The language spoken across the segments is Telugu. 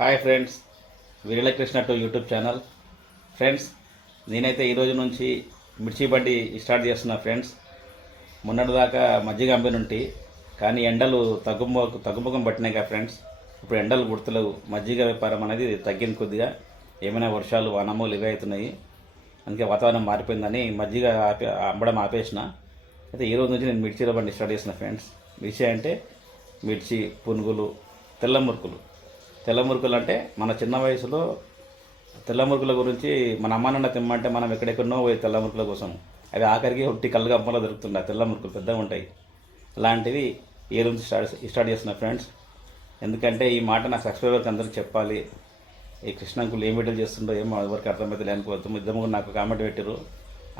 హాయ్ ఫ్రెండ్స్ వీరలకృష్ణ టు యూట్యూబ్ ఛానల్. ఫ్రెండ్స్ నేనైతే ఈ రోజు నుంచి మిర్చి బండి స్టార్ట్ చేస్తున్నా ఫ్రెండ్స్. మొన్నటి దాకా మజ్జిగ అమ్మిన కానీ ఎండలు తగ్గుము తగ్గుముఖం పట్టినాయి కదా ఫ్రెండ్స్. ఇప్పుడు ఎండలు గుర్తులేవు. మజ్జిగ వ్యాపారం అనేది తగ్గింది కొద్దిగా. ఏమైనా వర్షాలు వానము ఇవే అవుతున్నాయి. అందుకే వాతావరణం మారిపోయిందని మజ్జిగ ఆపే అమ్మడం ఆపేసిన. అయితే ఈ రోజు నుంచి నేను మిర్చిలో బండి స్టార్ట్ చేసిన ఫ్రెండ్స్. మిర్చి అంటే మిర్చి పునుగులు తెల్ల మురుకులు. తెల్ల మురుకులు అంటే మన చిన్న వయసులో తెల్ల మురుకుల గురించి మన అమ్మ నాన్న తిమ్మంటే మనం ఎక్కడెక్కడో పోయి తెల్ల మురుకుల కోసం. అవి ఆఖరికి ఒట్టి కళ్ళు గంపలో దొరుకుతుండే తెల్ల మురుకులు పెద్దగా ఉంటాయి. అలాంటివి ఏ నుంచి స్టార్ట్ స్టార్ట్ చేస్తున్నా ఫ్రెండ్స్. ఎందుకంటే ఈ మాట నా సబ్స్క్రైబర్కి అందరికి చెప్పాలి. ఈ కృష్ణంకులు ఏం వీడియోలు చేస్తుండో ఏమో ఎవరికి అర్థమైతే లేకపోతే ఇద్దరు కూడా నాకు కామెంట్ పెట్టారు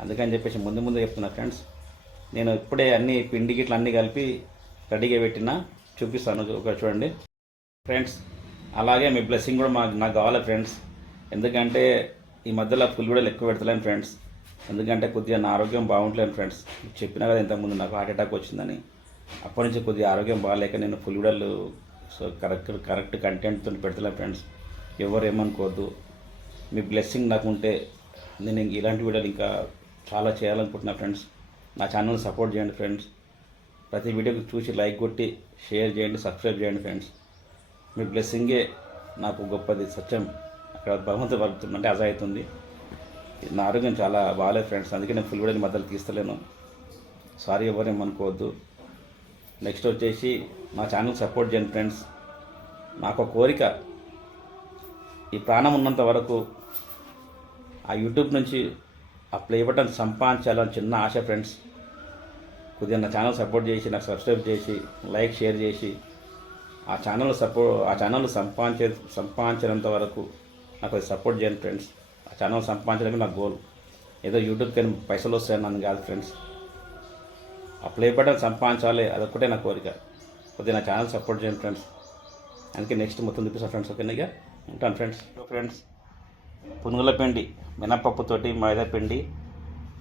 అందుకని చెప్పేసి ముందు ముందు చెప్తున్నా ఫ్రెండ్స్. నేను ఇప్పుడే అన్ని పిండి గిట్ల అన్నీ కలిపి రెడీగా పెట్టిన చూపిస్తాను. ఒక చూడండి. ఫ్రెండ్స్ అలాగే మీ బ్లెస్సింగ్ కూడా మాకు నాకు కావాలి ఫ్రెండ్స్ ఎందుకంటే ఈ మధ్యలో ఫుల్ కూడా ఎక్కువ పెడతలేను ఫ్రెండ్స్ ఎందుకంటే కొద్దిగా నా ఆరోగ్యం బాగుంటలేను ఫ్రెండ్స్ చెప్పినా కదా ఇంతకుముందు నాకు హార్ట్ అటాక్ వచ్చిందని. అప్పటి నుంచి కొద్దిగా ఆరోగ్యం బాగాలేక నేను ఫుల్ వీడియోలు సో కరెక్ట్ కరెక్ట్ కంటెంట్తో పెడతలేను ఫ్రెండ్స్ ఎవరు ఏమనుకోవద్దు. మీ బ్లెస్సింగ్ నాకు ఉంటే నేను ఇలాంటి వీడియోలు ఇంకా చాలా చేయాలనుకుంటున్నా ఫ్రెండ్స్ నా ఛానల్ సపోర్ట్ చేయండి ఫ్రెండ్స్ ప్రతి వీడియోకి చూసి లైక్ కొట్టి షేర్ చేయండి సబ్స్క్రైబ్ చేయండి ఫ్రెండ్స్ మీ బ్లెస్సింగే నాకు గొప్పది సత్యం. అక్కడ భగవంతుడు పడుతుందంటే అజాయితుంది నా ఆరోగ్యం చాలా బాగాలేదు ఫ్రెండ్స్ అందుకే నేను ఫుల్ వీడియోని మధ్యలో తీస్తలేను. సారీ ఎవరేమనుకోవద్దు నెక్స్ట్ వచ్చేసి నా ఛానల్ సపోర్ట్ చేయండి ఫ్రెండ్స్ నాకు ఒక కోరిక. ఈ ప్రాణం ఉన్నంత వరకు ఆ యూట్యూబ్ నుంచి ఆ ప్లే బటన్ సంపాదించాలని చిన్న ఆశ ఫ్రెండ్స్ కొద్దిగా నా ఛానల్ సపోర్ట్ చేసి నాకు సబ్స్క్రైబ్ చేసి లైక్ షేర్ చేసి ఆ ఛానల్ సపోర్ట్ ఆ ఛానల్ సంపాదించే సంపాదించినంత వరకు నాకు అది సపోర్ట్ చేయండి ఫ్రెండ్స్ ఆ ఛానల్ సంపాదించడమే నా గోల్ ఏదో యూట్యూబ్కి పైసలు వస్తాయని నన్ను కాదు ఫ్రెండ్స్ ఆ ప్లే బటన్ సంపాదించాలి అదొక్కటే నా కోరిక. కొద్దిగా నా ఛానల్ సపోర్ట్ చేయండి ఫ్రెండ్స్ అందుకే నెక్స్ట్ మొత్తం చూపిస్తాను ఫ్రెండ్స్ ఓకేనా ఇక ఉంటాను ఫ్రెండ్స్ ఫ్రెండ్స్ పునుగుల పిండి మినపప్పుతోటి మైదా పిండి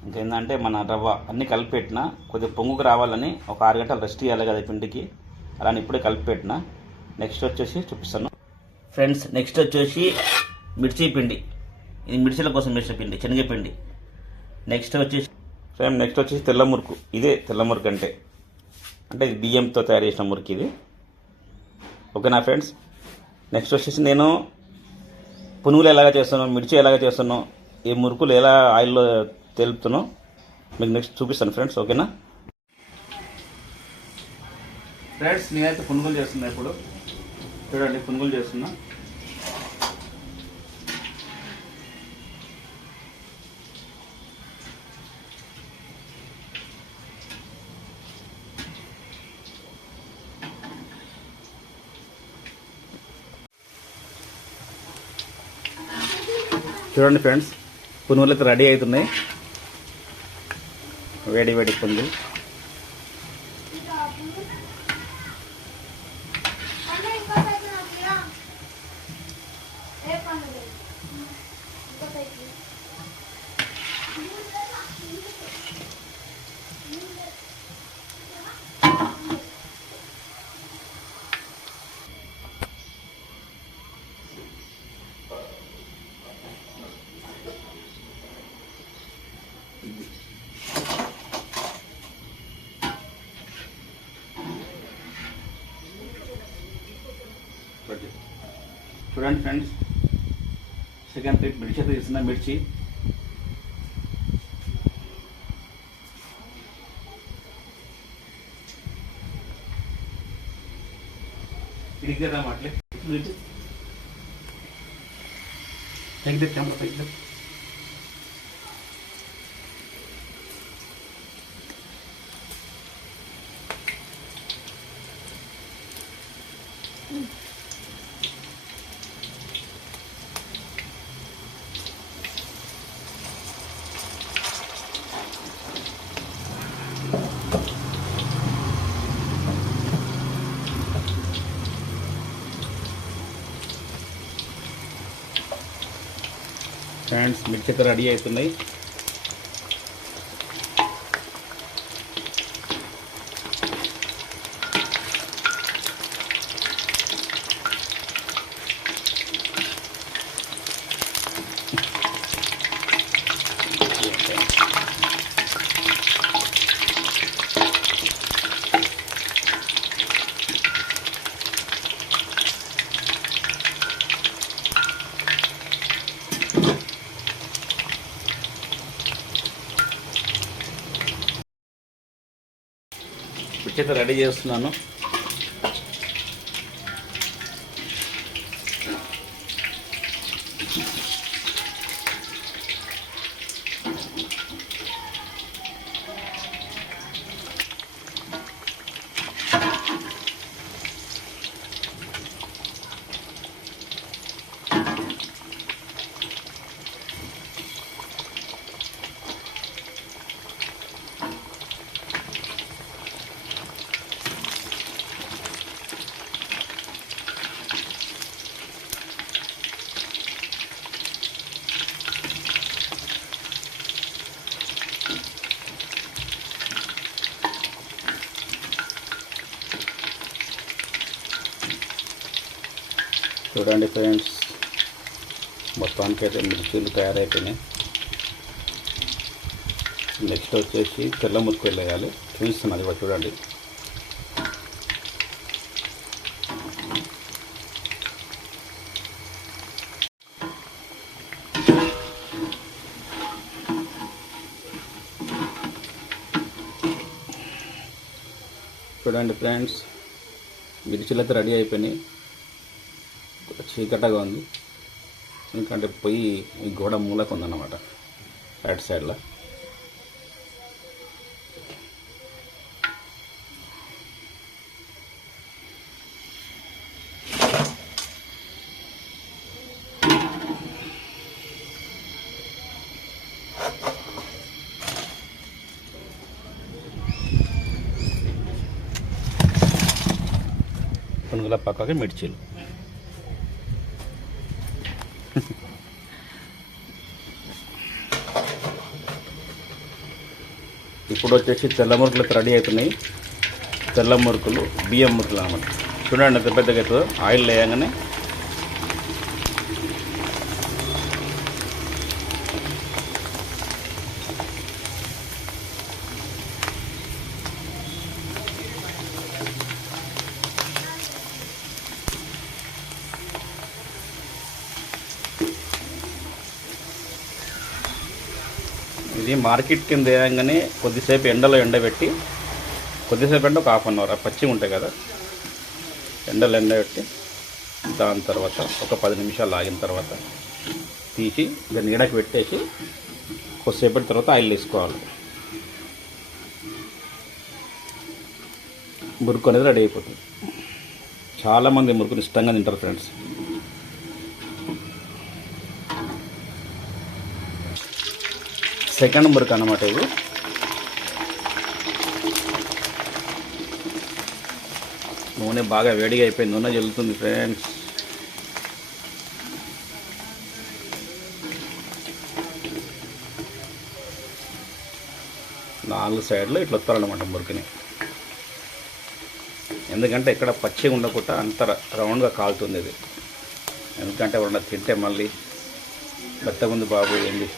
ఇంకేందంటే మన రవ్వ అన్నీ కలిపి పెట్టిన కొద్దిగా పొంగుకు రావాలని ఒక ఆరు గంటలు రెస్ట్ ఇవ్వాలి కదా పిండికి. అలానే ఇప్పుడే కలిపి పెట్టిన నెక్స్ట్ వచ్చేసి చూపిస్తాను. ఫ్రెండ్స్ నెక్స్ట్ వచ్చేసి మిర్చి పిండి. ఇది మిర్చిల కోసం మిర్చి పిండి శనగపిండి నెక్స్ట్ వచ్చేసి ఫ్రెండ్ నెక్స్ట్ వచ్చేసి తెల్ల మురుకు. ఇదే తెల్ల మురుకు అంటే. అంటే ఇది బియ్యంతో తయారు చేసిన మురికి ఇది. ఓకేనా ఫ్రెండ్స్? నెక్స్ట్ వచ్చేసి నేను పునుగులు ఎలాగ చేస్తాను మిర్చి ఎలాగ చేస్తాను ఈ మురుకులు ఎలా ఆయిల్లో తెలుపుతానో మీకు నెక్స్ట్ చూపిస్తాను ఫ్రెండ్స్ ఓకేనా? ఫ్రెండ్స్ నేనైతే పునుగులు చేస్తున్నా ఇప్పుడు. చూడండి పునుగులు చేస్తున్నా. చూడండి ఫ్రెండ్స్ పునుగులు అయితే రెడీ అవుతున్నాయి. వేడి వేడి పునుగులు. చూడండి ఫ్రెండ్స్ సెకండ్ ట్రిప్ మిర్చి అయితే తీస్తున్నా మిర్చి ఇడికి కదా మాట్లే తెగితే కెమెరా తెగితే ఫ్రెండ్స్ మిర్చి అయితే రెడీ అవుతున్నాయి. అయితే రెడీ చేస్తున్నాను. చూడండి ఫ్రెండ్స్. మొత్తానికి అయితే మిర్చీలు తయారైపోయినాయి. నెక్స్ట్ వచ్చేసి తెల్ల మురుకు వెళ్ళేయాలి. చూపిస్తున్నది కూడా చూడండి. చూడండి ఫ్రెండ్స్. మిర్చీలు అయితే రెడీ అయిపోయినాయి. చీకటగా ఉంది. ఎందుకంటే పొయ్యి ఈ గోడ మూలకు ఉందన్నమాట. రైట్ సైడ్లో పునుగుల పక్కకి మిర్చీలు ఇప్పుడు వచ్చేసి తెల్ల మురుకులు రెడీ అవుతున్నాయి. తెల్ల మురుకులు బియ్యం మురుకులు అన్నమాట చూడండి ఎంత పెద్దగా అవుతుందో. ఆయిల్ వేయగానే ఇది మార్కెట్ కింద వేయంగానే కొద్దిసేపు ఎండలో ఎండబెట్టి కొద్దిసేపు ఎండ ఒక హాఫ్ అన్ అవర్ పచ్చిగా ఉంటాయి కదా. ఎండలో ఎండబెట్టి దాని తర్వాత ఒక పది నిమిషాలు ఆగిన తర్వాత తీసి దాన్ని నీడకి పెట్టేసి కొద్దిసేపటి తర్వాత ఆయిల్ వేసుకోవాలి. మురుకు అనేది రెడీ అయిపోతుంది. చాలామంది మురుకుని ఇష్టంగా తింటారు ఫ్రెండ్స్. సెకండ్ మురుకు అనమాట ఇది. నూనె బాగా వేడిగా అయిపోయింది నూనె జల్లుతుంది ఫ్రెండ్స్ నాలుగు సైడ్లు ఇట్లా వస్తారనమాట మురికిని. ఎందుకంటే ఇక్కడ పచ్చిగా ఉండకుండా అంత రౌండ్గా కాలుతుంది ఇది. ఎందుకంటే ఎవరన్నా తింటే మళ్ళీ మెత్తగుంది బాబు ఏం చేసి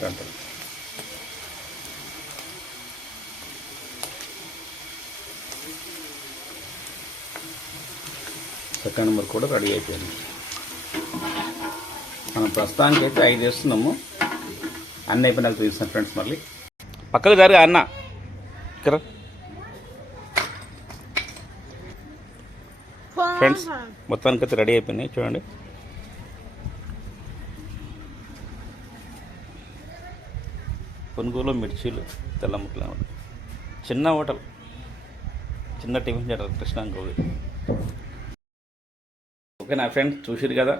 సెకండ్ నెంబర్ కూడా రెడీ అయిపోయింది. మనం ప్రస్తుతానికి అయితే ఐదు వేస్తున్నాము. అన్న అయిపోయినాక తీస్తాం ఫ్రెండ్స్ మళ్ళీ. పక్కకు గారు అన్న. ఇక్కడ. ఫ్రెండ్స్ మొత్తానికి అయితే రెడీ అయిపోయినాయి. చూడండి. కొనుగోలు మిర్చీలు తెల్ల ముక్కలు చిన్న హోటల్. చిన్న టిఫిన్ సెంటర్ కృష్ణాంకోవి ఓకే నా ఫ్రెండ్ చూసిరు కదా.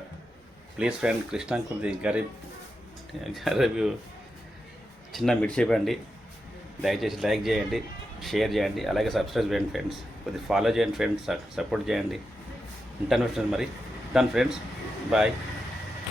ప్లీజ్ ఫ్రెండ్ కృష్ణాంకుల్ది గరీబ్ గరీబ్ చిన్న మిర్చి ఇవ్వండి. దయచేసి లైక్ చేయండి షేర్ చేయండి. అలాగే సబ్స్క్రైబ్ చేయండి ఫ్రెండ్స్. కొద్దిగా ఫాలో చేయండి ఫ్రెండ్స్ సపోర్ట్ చేయండి. ఉంటాను ఫ్రెండ్స్ మరి. ఉంటాను ఫ్రెండ్స్ బాయ్